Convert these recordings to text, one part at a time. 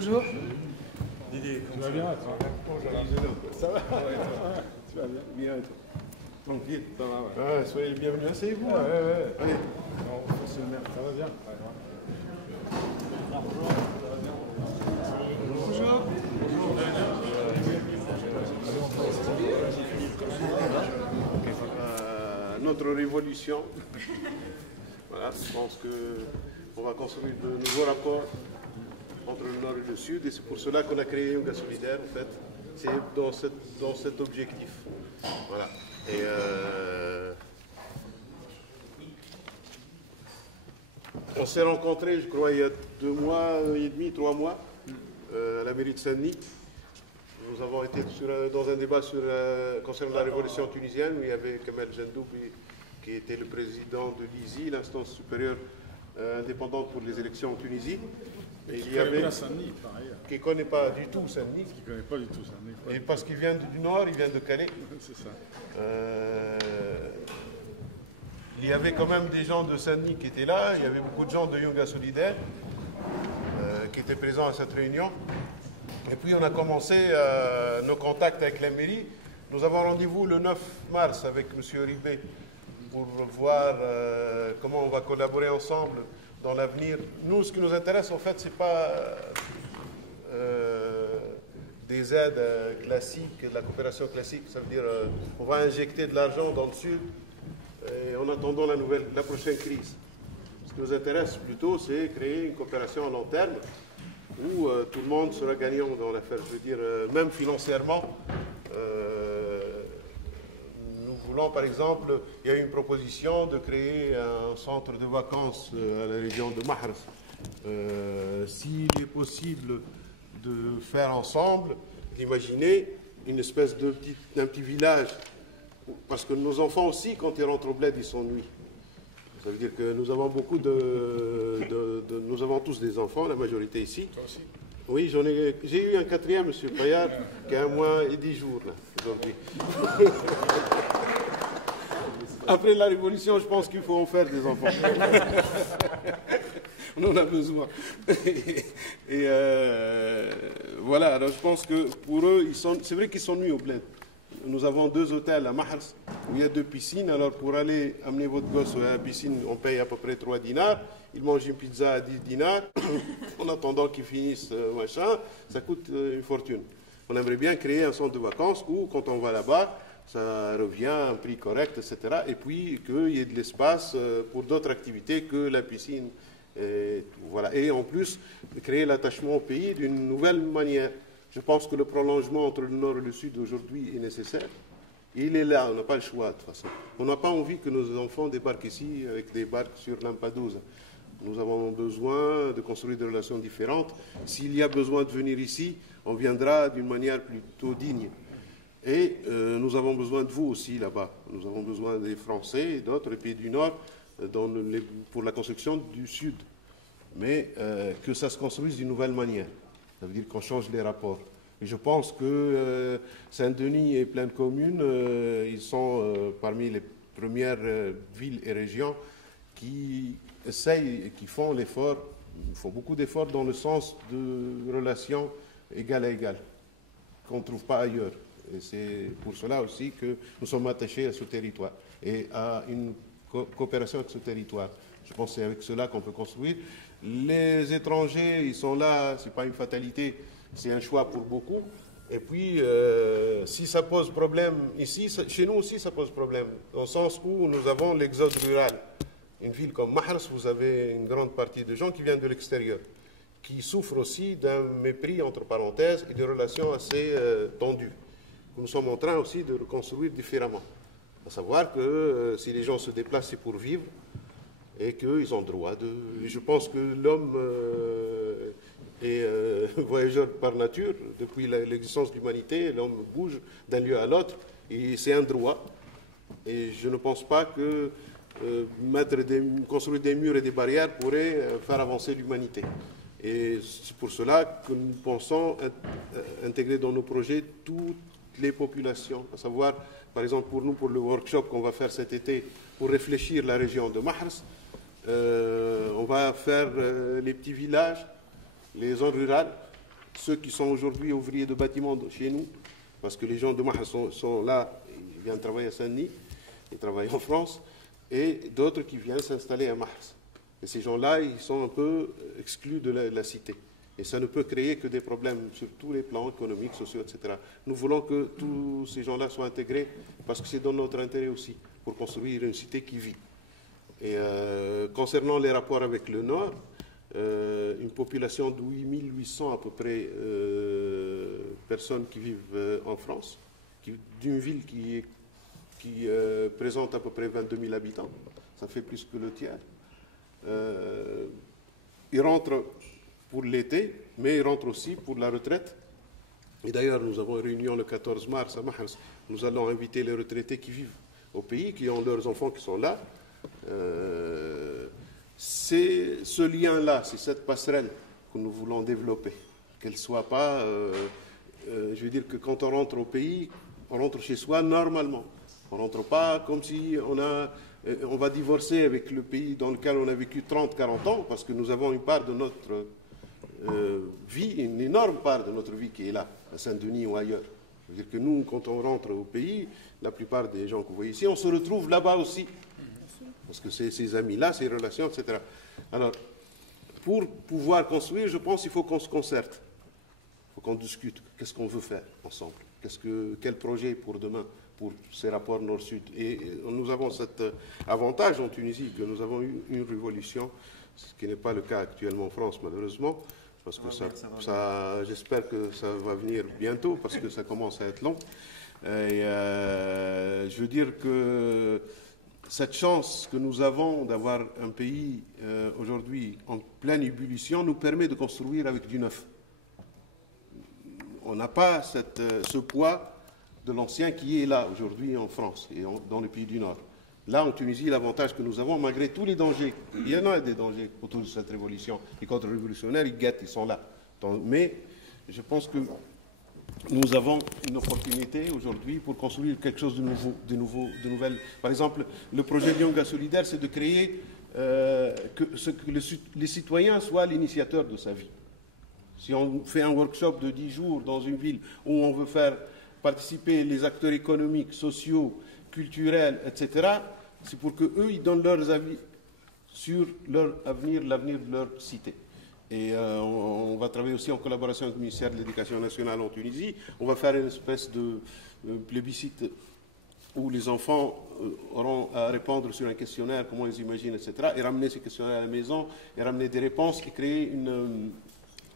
Bonjour. Didier, Tu vas bien, toi? ça va? Tu vas bien? Bien, et toi? Tranquille? Ça va, ouais. Soyez les bienvenus, asseyez-vous. Ouais. Allez. Non, fonctionnaire, ça va bien? Bonjour. Notre révolution. Voilà, je pense qu'on va construire de nouveaux rapports entre le Nord et le Sud, et c'est pour cela qu'on a créé Younga Solidaire, en fait. C'est dans cet objectif. Voilà. Et on s'est rencontrés, je crois, il y a 2 mois et demi, 3 mois, à la mairie de Saint-Denis. Nous avons été dans un débat concernant la révolution tunisienne, où il y avait Kamel Jendoubi, qui était le président de l'ISI, l'instance supérieure indépendante pour les élections en Tunisie. Et il y avait Saint-Denis, par ailleurs. qui ne connaît pas du tout Saint-Denis. Qui ne connaît pas du tout Saint-Denis. Et parce qu'il vient du Nord, il vient de Calais. C'est ça. Il y avait quand même des gens de Saint-Denis qui étaient là, il y avait beaucoup de gens de Younga Solidaire qui étaient présents à cette réunion. Et puis on a commencé nos contacts avec la mairie. Nous avons rendez-vous le 9 mars avec M. Ribé pour voir comment on va collaborer ensemble dans l'avenir. Nous, ce qui nous intéresse, en fait, ce n'est pas des aides classiques, de la coopération classique. Ça veut dire on va injecter de l'argent dans le Sud et en attendant la prochaine crise. Ce qui nous intéresse plutôt, c'est créer une coopération à long terme où tout le monde sera gagnant dans l'affaire. Je veux dire, même financièrement, nous voulons, par exemple, il y a eu une proposition de créer un centre de vacances à la région de Mahrs. S'il est possible de faire ensemble, d'imaginer une espèce d'un petit village, parce que nos enfants aussi, quand ils rentrent au bled, ils s'ennuient. Ça veut dire que nous avons nous avons tous des enfants, la majorité ici. Toi aussi? Oui, j'ai eu un 4e, M. Payard, qui a 1 mois et 10 jours, là, aujourd'hui. Après la Révolution, je pense qu'il faut en faire des enfants. On en a besoin. Et voilà, alors je pense que pour eux, c'est vrai qu'ils s'ennuient au bled. Nous avons 2 hôtels à Mahrs où il y a 2 piscines. Alors pour aller amener votre gosse à la piscine, on paye à peu près 3 dinars. Il mange une pizza à 10 dinars. En attendant qu'ils finissent, machin, ça coûte une fortune. On aimerait bien créer un centre de vacances où, quand on va là-bas, ça revient à un prix correct, etc. Et puis qu'il y ait de l'espace pour d'autres activités que la piscine. Et, voilà. Et en plus, créer l'attachement au pays d'une nouvelle manière. Je pense que le prolongement entre le Nord et le Sud aujourd'hui est nécessaire. Il est là, on n'a pas le choix de toute façon. On n'a pas envie que nos enfants débarquent ici avec des barques sur Lampedusa. Nous avons besoin de construire des relations différentes. S'il y a besoin de venir ici, on viendra d'une manière plutôt digne. Et nous avons besoin de vous aussi là-bas. Nous avons besoin des Français et d'autres pays du Nord pour la construction du Sud. Mais que ça se construise d'une nouvelle manière. Ça veut dire qu'on change les rapports. Et je pense que Saint-Denis et plein de communes, ils sont parmi les premières villes et régions qui essayent et qui font l'effort, ils font beaucoup d'efforts dans le sens de relations égal à égal, qu'on ne trouve pas ailleurs. Et c'est pour cela aussi que nous sommes attachés à ce territoire et à une coopération avec ce territoire. Je pense que c'est avec cela qu'on peut construire. Les étrangers, ils sont là, ce n'est pas une fatalité, c'est un choix pour beaucoup. Et puis, si ça pose problème ici, chez nous aussi ça pose problème, dans le sens où nous avons l'exode rural. Une ville comme Mahrs, vous avez une grande partie de gens qui viennent de l'extérieur, qui souffrent aussi d'un mépris, entre parenthèses, et de relations assez tendues. Nous sommes en train aussi de reconstruire différemment. À savoir que si les gens se déplacent, c'est pour vivre, et qu'ils ont droit de... Je pense que l'homme est voyageur par nature. Depuis l'existence de l'humanité, l'homme bouge d'un lieu à l'autre, et c'est un droit. Et je ne pense pas que construire des murs et des barrières pourrait faire avancer l'humanité. Et c'est pour cela que nous pensons intégrer dans nos projets toutes les populations, à savoir, par exemple, pour nous, pour le workshop qu'on va faire cet été, pour réfléchir la région de Mahrs, on va faire les petits villages, les zones rurales, ceux qui sont aujourd'hui ouvriers de bâtiments chez nous, parce que les gens de Mahs sont là, ils viennent travailler à Saint-Denis, ils travaillent en France, et d'autres qui viennent s'installer à Mahs. Et ces gens-là, ils sont un peu exclus de la cité. Et ça ne peut créer que des problèmes sur tous les plans économiques, sociaux, etc. Nous voulons que tous ces gens-là soient intégrés parce que c'est dans notre intérêt aussi pour construire une cité qui vit. Et concernant les rapports avec le Nord, une population de 8800 à peu près personnes qui vivent en France, d'une ville qui présente à peu près 22 000 habitants, ça fait plus que le tiers. Ils rentrent pour l'été, mais ils rentrent aussi pour la retraite. Et d'ailleurs, nous avons une réunion le 14 mars à Mahs. Nous allons inviter les retraités qui vivent au pays, qui ont leurs enfants qui sont là. C'est ce lien-là, c'est cette passerelle que nous voulons développer. Qu'elle ne soit pas... je veux dire que quand on rentre au pays, on rentre chez soi normalement. On ne rentre pas comme si on va divorcer avec le pays dans lequel on a vécu 30-40 ans, parce que nous avons une part de notre vie, une énorme part de notre vie qui est là, à Saint-Denis ou ailleurs. C'est-à-dire que nous, quand on rentre au pays, la plupart des gens que vous voyez ici, on se retrouve là-bas aussi. Parce que c'est ces amis-là, ces relations, etc. Alors, pour pouvoir construire, je pense qu'il faut qu'on se concerte. Il faut qu'on discute. Qu'est-ce qu'on veut faire ensemble? Quel projet pour demain, pour ces rapports Nord-Sud? Et nous avons cet avantage en Tunisie, que nous avons eu une révolution, ce qui n'est pas le cas actuellement en France, malheureusement. Parce que j'espère que ça va venir bientôt, parce que ça commence à être long. Et je veux dire que cette chance que nous avons d'avoir un pays aujourd'hui en pleine ébullition nous permet de construire avec du neuf. On n'a pas ce poids de l'ancien qui est là aujourd'hui en France et dans les pays du Nord. Là, en Tunisie, l'avantage que nous avons, malgré tous les dangers, il y en a des dangers autour de cette révolution. Les contre-révolutionnaires, ils guettent, ils sont là. Mais je pense que nous avons une opportunité aujourd'hui pour construire quelque chose de nouvelle. Par exemple, le projet Lyonga Solidaire, c'est de créer que les citoyens soient l'initiateur de sa vie. Si on fait un workshop de 10 jours dans une ville où on veut faire participer les acteurs économiques, sociaux, culturels, etc., c'est pour qu'eux, ils donnent leurs avis sur leur avenir, l'avenir de leur cité. Et on va travailler aussi en collaboration avec le ministère de l'Éducation nationale en Tunisie. On va faire une espèce de plébiscite où les enfants auront à répondre sur un questionnaire, comment ils imaginent, etc., et ramener ces questionnaires à la maison, et ramener des réponses, et créer une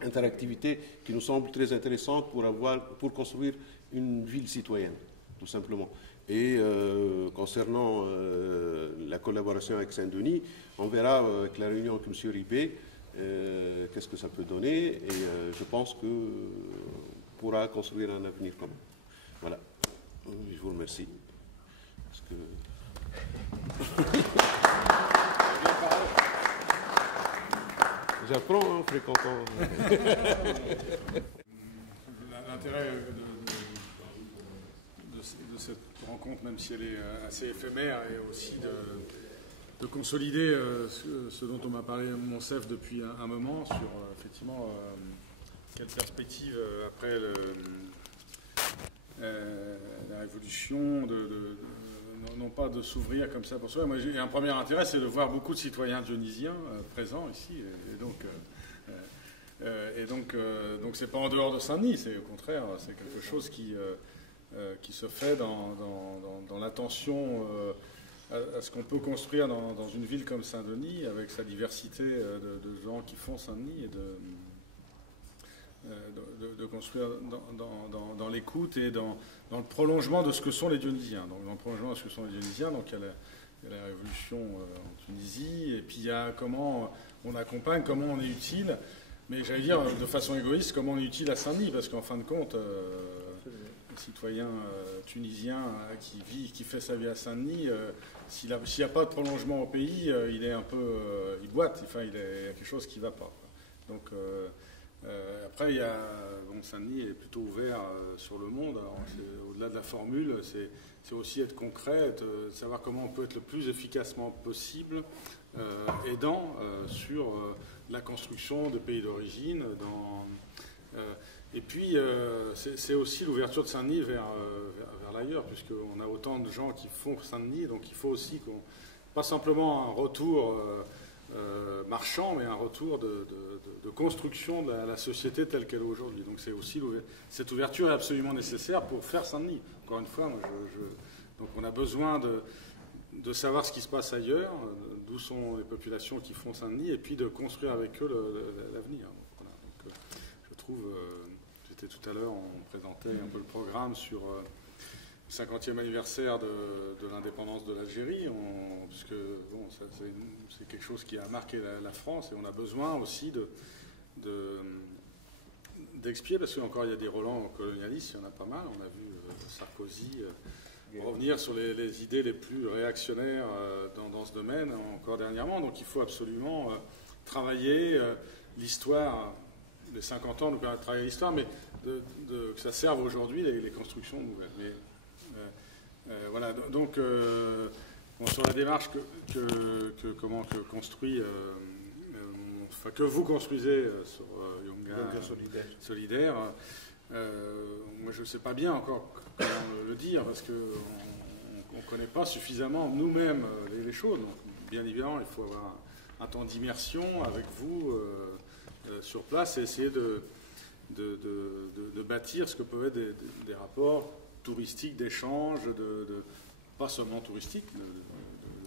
interactivité qui nous semble très intéressante pour construire une ville citoyenne, tout simplement. Et concernant la collaboration avec Saint-Denis, on verra avec la réunion avec M. Ribé qu'est-ce que ça peut donner, et je pense qu'on pourra construire un avenir commun. Voilà. Je vous remercie. Parce que... J'apprends en fréquentant. L'intérêt de cette rencontre, même si elle est assez éphémère, est aussi de consolider ce dont on m'a parlé à Monsef depuis un moment, sur effectivement quelle perspective après la révolution, non pas de s'ouvrir comme ça pour soi. Moi, j'ai un premier intérêt, c'est de voir beaucoup de citoyens dionysiens présents ici, et donc c'est pas en dehors de Saint-Denis, c'est au contraire, c'est quelque chose qui se fait dans l'attention à ce qu'on peut construire dans une ville comme Saint-Denis, avec sa diversité de gens qui font Saint-Denis, et de construire dans l'écoute et dans le prolongement de ce que sont les Dionysiens. Donc, dans le prolongement de ce que sont les Dionysiens, donc il y a la révolution en Tunisie, et puis il y a comment on accompagne, comment on est utile, mais j'allais dire de façon égoïste, comment on est utile à Saint-Denis, parce qu'en fin de compte, le citoyen tunisien qui fait sa vie à Saint-Denis, s'il n'y a pas de prolongement au pays, il est un peu... il boite, enfin, il y a quelque chose qui ne va pas. Donc... après, Saint-Denis est plutôt ouvert sur le monde. Au-delà de la formule, c'est aussi être concret, savoir comment on peut être le plus efficacement possible aidant sur la construction de pays d'origine, Et puis, c'est aussi l'ouverture de Saint-Denis vers l'ailleurs, puisqu'on a autant de gens qui font Saint-Denis, donc il faut aussi pas simplement un retour marchand, mais un retour de construction de la société telle qu'elle est aujourd'hui. Donc c'est aussi cette ouverture est absolument nécessaire pour faire Saint-Denis. Encore une fois, donc on a besoin de savoir ce qui se passe ailleurs, d'où sont les populations qui font Saint-Denis, et puis de construire avec eux l'avenir. Voilà. Donc, je trouve, j'étais tout à l'heure, on présentait un peu le programme sur le 50e anniversaire de l'indépendance de l'Algérie, puisque bon, c'est quelque chose qui a marqué la France, et on a besoin aussi d'expier, parce qu'encore il y a des relents colonialistes, il y en a pas mal. On a vu Sarkozy revenir sur les idées les plus réactionnaires dans ce domaine encore dernièrement. Donc il faut absolument travailler l'histoire, les 50 ans nous permettent de travailler l'histoire, mais que ça serve aujourd'hui les constructions nouvelles. Mais, voilà, donc sur la démarche que vous construisez sur Yonga Solidaire, moi je ne sais pas bien encore comment le dire, parce qu'on ne connaît pas suffisamment nous-mêmes les choses. Donc, bien évidemment, il faut avoir un temps d'immersion avec vous sur place et essayer de bâtir ce que peuvent être des rapports touristiques, d'échange, pas seulement touristiques, de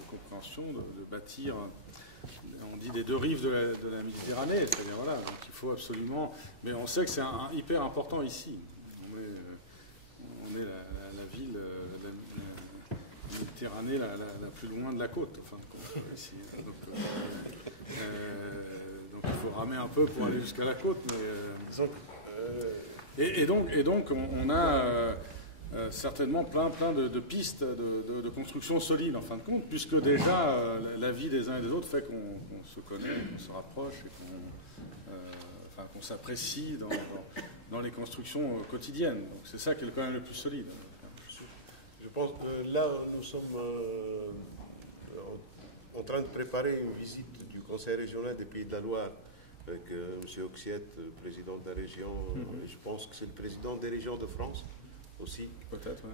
compréhension, de bâtir, on dit des deux rives de la Méditerranée, c'est-à-dire voilà, donc il faut absolument, mais on sait que c'est hyper important ici. On est la ville, la Méditerranée la plus loin de la côte, en fin de compte, ici. Donc il faut ramer un peu pour aller jusqu'à la côte, mais et donc on a certainement plein de pistes de construction solide en fin de compte, puisque déjà la vie des uns et des autres fait qu'on se connaît, qu'on se rapproche et qu'on s'apprécie dans les constructions quotidiennes. Donc c'est ça qui est quand même le plus solide. Je pense que là, nous sommes en train de préparer une visite du Conseil régional des Pays de la Loire avec M. Oxiette, président de la région. Et je pense que c'est le président des régions de France aussi. Peut-être, oui.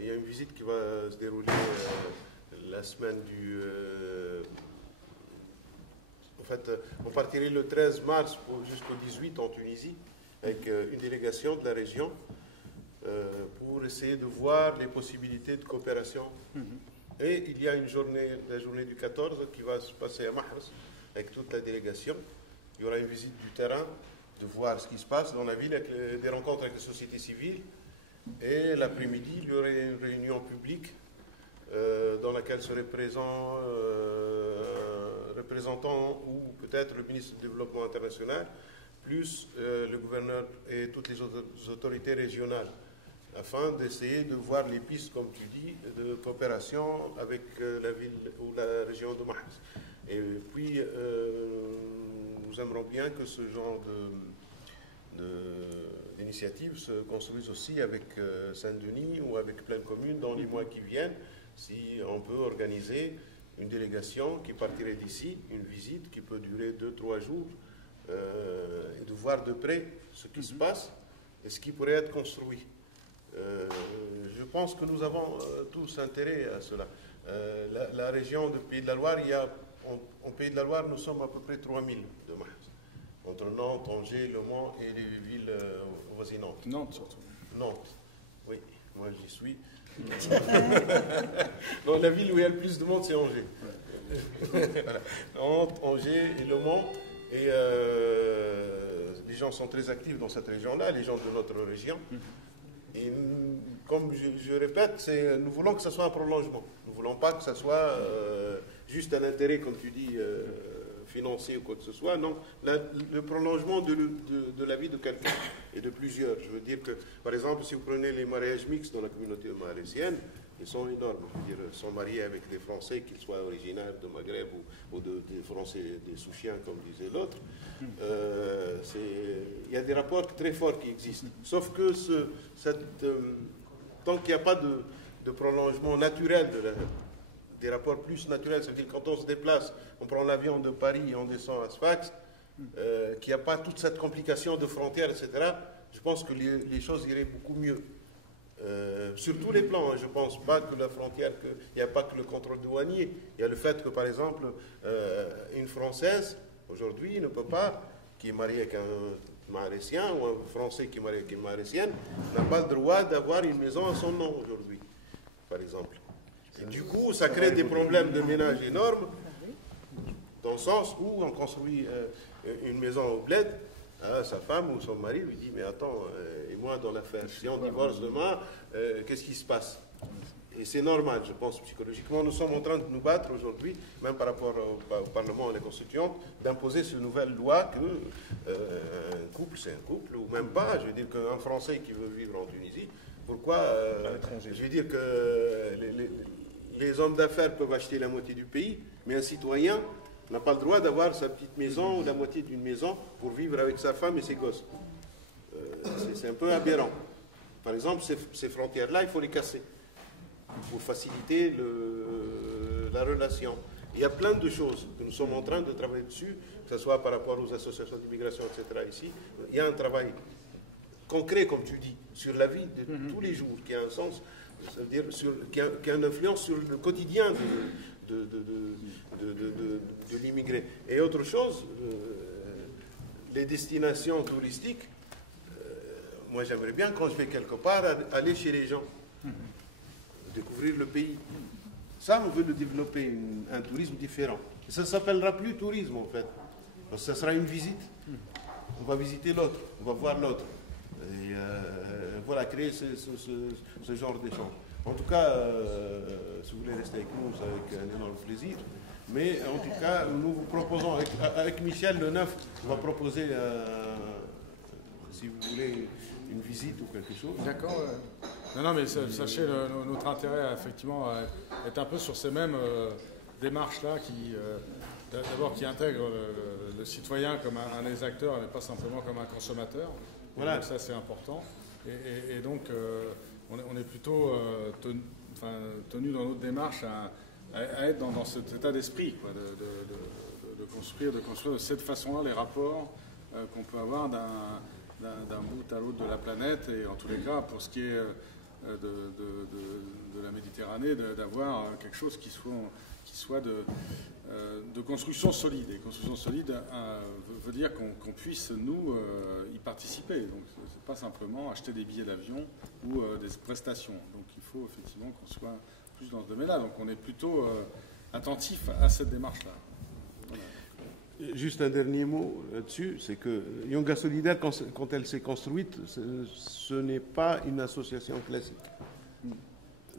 Il y a une visite qui va se dérouler la semaine du... en fait, on partirait le 13 mars jusqu'au 18 en Tunisie avec une délégation de la région pour essayer de voir les possibilités de coopération. Et il y a la journée du 14 qui va se passer à Mahrs avec toute la délégation. Il y aura une visite du terrain, de voir ce qui se passe dans la ville, avec des rencontres avec la société civile. Et l'après-midi, il y aurait une réunion publique dans laquelle seraient présents représentants ou peut-être le ministre du Développement international, plus le gouverneur et toutes les autres autorités régionales, afin d'essayer de voir les pistes, comme tu dis, de coopération avec la ville ou la région de Mahrs. Et puis, nous aimerions bien que ce genre d'initiative se construise aussi avec Saint-Denis ou avec plein de communes dans les mois qui viennent, si on peut organiser une délégation qui partirait d'ici, une visite qui peut durer 2-3 jours, et de voir de près ce qui se passe et ce qui pourrait être construit. Je pense que nous avons tous intérêt à cela. La région de Pays de la Loire, en Pays de la Loire, nous sommes à peu près 3000 de Mahrs, entre Nantes, Angers, Le Mans et les villes voisinantes. Nantes surtout. Nantes, oui, moi j'y suis. Non, la ville où il y a le plus de monde, c'est Angers. Voilà. Nantes, Angers et Le Mans. Et les gens sont très actifs dans cette région-là, les gens de notre région. Et comme je répète, nous voulons que ce soit un prolongement. Nous ne voulons pas que ce soit juste un intérêt, comme tu dis, financier ou quoi que ce soit. Non, le prolongement de la vie de quelqu'un et de plusieurs. Je veux dire que, par exemple, si vous prenez les mariages mixtes dans la communauté mahresienne, ils sont énormes. Je veux dire, ils sont mariés avec des Français, qu'ils soient originaires de Maghreb ou des Français, des Souchiens, comme disait l'autre. Il y a des rapports très forts qui existent. Sauf que tant qu'il n'y a pas de prolongement naturel des rapports plus naturels, c'est-à-dire quand on se déplace, on prend l'avion de Paris et on descend à Sfax, qu'il n'y a pas toute cette complication de frontières, etc., je pense que les choses iraient beaucoup mieux. Sur tous les plans, hein, je ne pense pas que la frontière, il n'y a pas que le contrôle douanier. Il y a le fait que, par exemple, une Française, aujourd'hui, ne peut pas, qui est mariée avec un Mahrésien, ou un Français qui est marié avec une Mahrésienne, n'a pas le droit d'avoir une maison à son nom aujourd'hui, par exemple. Et du coup, ça crée des problèmes de ménage énormes, dans le sens où on construit une maison au bled, sa femme ou son mari lui dit « Mais attends, et moi dans l'affaire, si on divorce demain, qu'est-ce qui se passe ?» Et c'est normal, je pense, psychologiquement. Nous sommes en train de nous battre aujourd'hui, même par rapport au Parlement et à la Constituante, d'imposer cette nouvelle loi que un couple, c'est un couple, ou même pas. Je veux dire qu'un Français qui veut vivre en Tunisie, pourquoi je veux dire que les hommes d'affaires peuvent acheter la moitié du pays, mais un citoyen n'a pas le droit d'avoir sa petite maison ou la moitié d'une maison pour vivre avec sa femme et ses gosses. C'est un peu aberrant. Par exemple, ces frontières-là, il faut les casser pour faciliter la relation. Il y a plein de choses que nous sommes en train de travailler dessus, que ce soit par rapport aux associations d'immigration, etc. Ici, il y a un travail concret, comme tu dis, sur la vie de tous les jours, qui a un sens, c'est-à-dire qui a une influence sur le quotidien de l'immigré. Et autre chose, les destinations touristiques, moi j'aimerais bien, quand je vais quelque part, aller chez les gens, découvrir le pays. Ça, on veut le développer, un tourisme différent. Et ça ne s'appellera plus tourisme, en fait. Parce que ça sera une visite. On va visiter l'autre, on va voir l'autre. Et voilà, créer ce genre d'échange. En tout cas, si vous voulez rester avec nous, c'est avec un énorme plaisir. Mais en tout cas, nous vous proposons, avec Michel le 9, on va proposer, si vous voulez, une visite ou quelque chose. D'accord. Non, mais sachez, notre intérêt, effectivement, est un peu sur ces mêmes démarches-là, d'abord qui intègrent le citoyen comme un des acteurs, et pas simplement comme un consommateur. Voilà. Donc ça, c'est important. Et donc, on est plutôt tenu dans notre démarche à être dans cet état d'esprit, de construire de cette façon-là les rapports qu'on peut avoir d'un bout à l'autre de la planète, et en tous les cas, pour ce qui est de la Méditerranée, d'avoir quelque chose qui soit de construction solide. Et construction solide veut dire qu'on puisse, nous, y participer. Donc, c'est pas simplement acheter des billets d'avion ou des prestations. Donc, il faut effectivement qu'on soit plus dans ce domaine-là. Donc, on est plutôt attentif à cette démarche-là. Voilà. Juste un dernier mot là-dessus, c'est que Yonga Solidaire, quand elle s'est construite, ce n'est pas une association classique.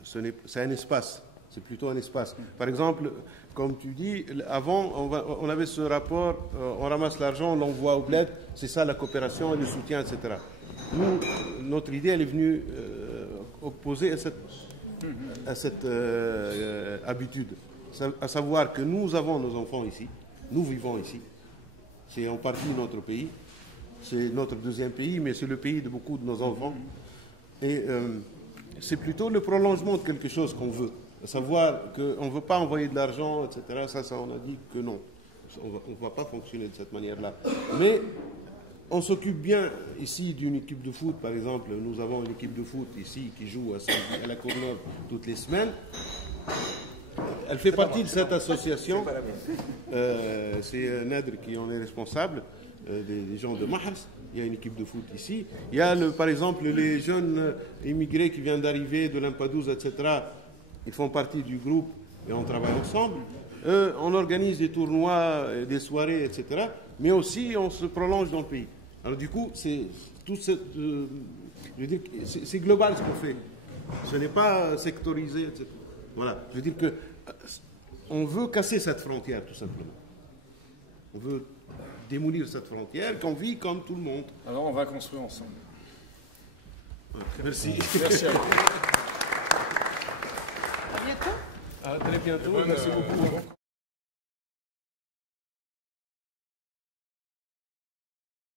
C'est un espace. C'est plutôt un espace. Par exemple, comme tu dis, avant, on avait ce rapport, on ramasse l'argent, on l'envoie au bled, c'est ça la coopération et le soutien, etc. Nous, notre idée, elle est venue opposer à cette habitude. À savoir que nous avons nos enfants ici, nous vivons ici, c'est en partie notre pays, c'est notre deuxième pays, mais c'est le pays de beaucoup de nos enfants. Et c'est plutôt le prolongement de quelque chose qu'on veut. À savoir qu'on ne veut pas envoyer de l'argent, etc. Ça, on a dit que non. On ne va pas fonctionner de cette manière-là. Mais on s'occupe bien ici d'une équipe de foot, par exemple. Nous avons une équipe de foot ici qui joue à la Courneuve toutes les semaines. Elle fait partie de cette association. C'est Nadr qui en est responsable, des gens de Mahrs. Il y a une équipe de foot ici. Il y a, par exemple, les jeunes immigrés qui viennent d'arriver de Lampedusa, etc. Ils font partie du groupe et on travaille ensemble. On organise des tournois, des soirées, etc. Mais aussi, on se prolonge dans le pays. Alors du coup, c'est global ce qu'on fait. Ce n'est pas sectorisé, etc. Voilà. Je veux dire que on veut casser cette frontière, tout simplement. On veut démolir cette frontière, qu'on vit comme tout le monde. Alors, on va construire ensemble. Merci. Merci à vous. À bientôt. À très bientôt. Merci beaucoup.